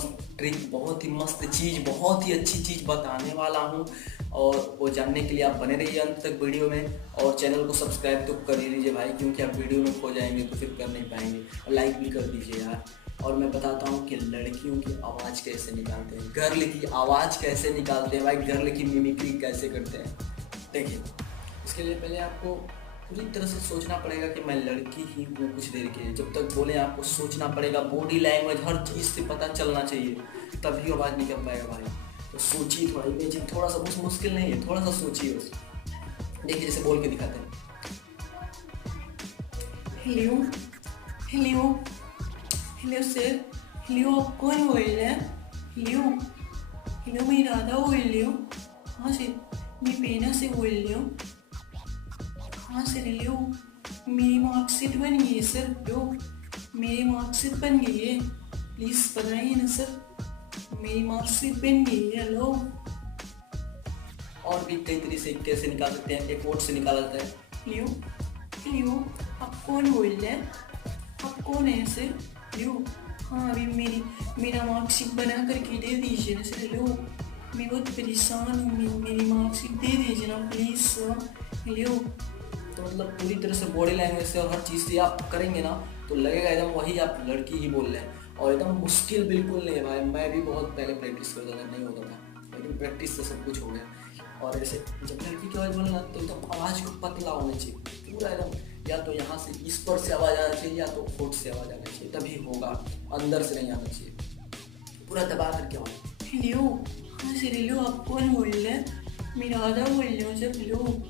मस्त ट्रिक, बहुत ही मस्त चीज़, बहुत ही अच्छी चीज़ बताने वाला हूँ। और वो जानने के लिए आप बने रहिए अंत तक वीडियो में, और चैनल को सब्सक्राइब तो कर ही लीजिए भाई, क्योंकि आप वीडियो में खो जाएंगे तो फिर कर नहीं पाएंगे। और लाइक भी कर दीजिए यार। और मैं बताता हूँ कि लड़कियों की आवाज़ कैसे निकालते हैं, गर्ल की आवाज़ कैसे निकालते हैं भाई, गर्ल की मिमिक्री कैसे करते हैं। देखिए, इसके लिए पहले आपको पूरी तरह से सोचना पड़ेगा कि मैं लड़की ही हूँ कुछ देर के लिए। जब तक बोले आपको सोचना पड़ेगा, बॉडी लैंग्वेज हर चीज़ से पता चलना चाहिए, तभी आवाज़ निकल पाएगा भाई। तो सोचिए, थोड़ा इमेजिन, थोड़ा सा कुछ मुश्किल नहीं है, थोड़ा सा सोचिए बस। देखिए जैसे बोल के दिखाते हैं, hello hello hello sir, hello आप कौन बोल रहे हैं, हेलो हेलो मैं राधा बोल रही हूँ, हाँ सर मैं पेना से बोल रही हूँ, हाँ सर हेलो मेरी मार्कशीट बन गई है सर, हेलो मेरी मार्कशीट बन गई है, प्लीज़ बताइए ना सर, मेरी मार्कशीट बन गई है, हेलो। और भी कई तरीके से कैसे निकाल सकते हैं, एक वर्ड से निकाला जाता है, हेलो हेलो आप कौन बोल रहे हैं, आप कौन है सर, हेलो हाँ अभी मेरा मार्कशीट बना करके दे दीजिए ना सर, हेलो मैं बहुत परेशान हूँ, मेरी मार्कशीट दे दीजिए ना प्लीज़ सर, हेलो। तो मतलब पूरी तरह से बॉडी लैंग्वेज से और हर चीज़ से आप करेंगे ना तो लगेगा एकदम वही आप लड़की ही बोल रहे हैं। और एकदम मुश्किल बिल्कुल नहीं है भाई, मैं भी बहुत पहले प्रैक्टिस करता था, नहीं होता था, लेकिन प्रैक्टिस से सब कुछ हो गया। और ऐसे जब लड़की की आवाज़ बोले ना तो एकदम आवाज़ को पतला होना चाहिए, पूरा एकदम, या तो यहाँ से इस पर से आवाज़ आना चाहिए या तो होठ से आवाज़ आना चाहिए, तभी होगा, अंदर से नहीं आना चाहिए। पूरा दबा करके आवाज़, हेलो हाँ सर हेलो आप कौन बोल रहे हैं, मैं राधा बोल रही हूँ सर, हेलो।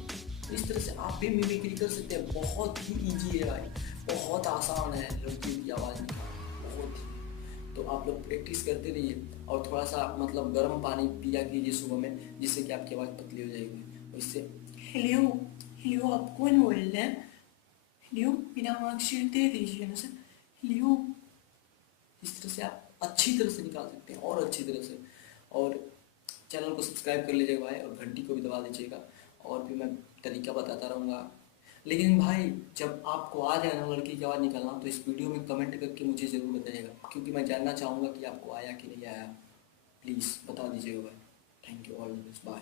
इस तरह से आप भी मिमिक्री कर सकते हैं, बहुत ही ईजी है भाई, बहुत आसान है लड़की की आवाज़ निकालना, बहुत ही। तो आप लोग प्रैक्टिस करते रहिए, और थोड़ा सा मतलब गर्म पानी पिया कीजिए सुबह में, जिससे कि आपकी आवाज़ पतली हो जाएगी। और इससे, हेलो हेलो आप कौन बोल रहे हैं, हेलो मेरा मार्कशीट दे दीजिए ना सर, हेलो। इस तरह से आप अच्छी तरह से निकाल सकते हैं, और अच्छी तरह से। और चैनल को सब्सक्राइब कर लीजिएगा भाई, और घंटी को भी दबा दीजिएगा, और भी मैं तरीका बताता रहूँगा। लेकिन भाई जब आपको आ जाए ना लड़की की आवाज़ निकालना, तो इस वीडियो में कमेंट करके मुझे ज़रूर बताइएगा, क्योंकि मैं जानना चाहूँगा कि आपको आया कि नहीं आया। प्लीज़ बता दीजिएगा भाई। Thank you, all the best, bye.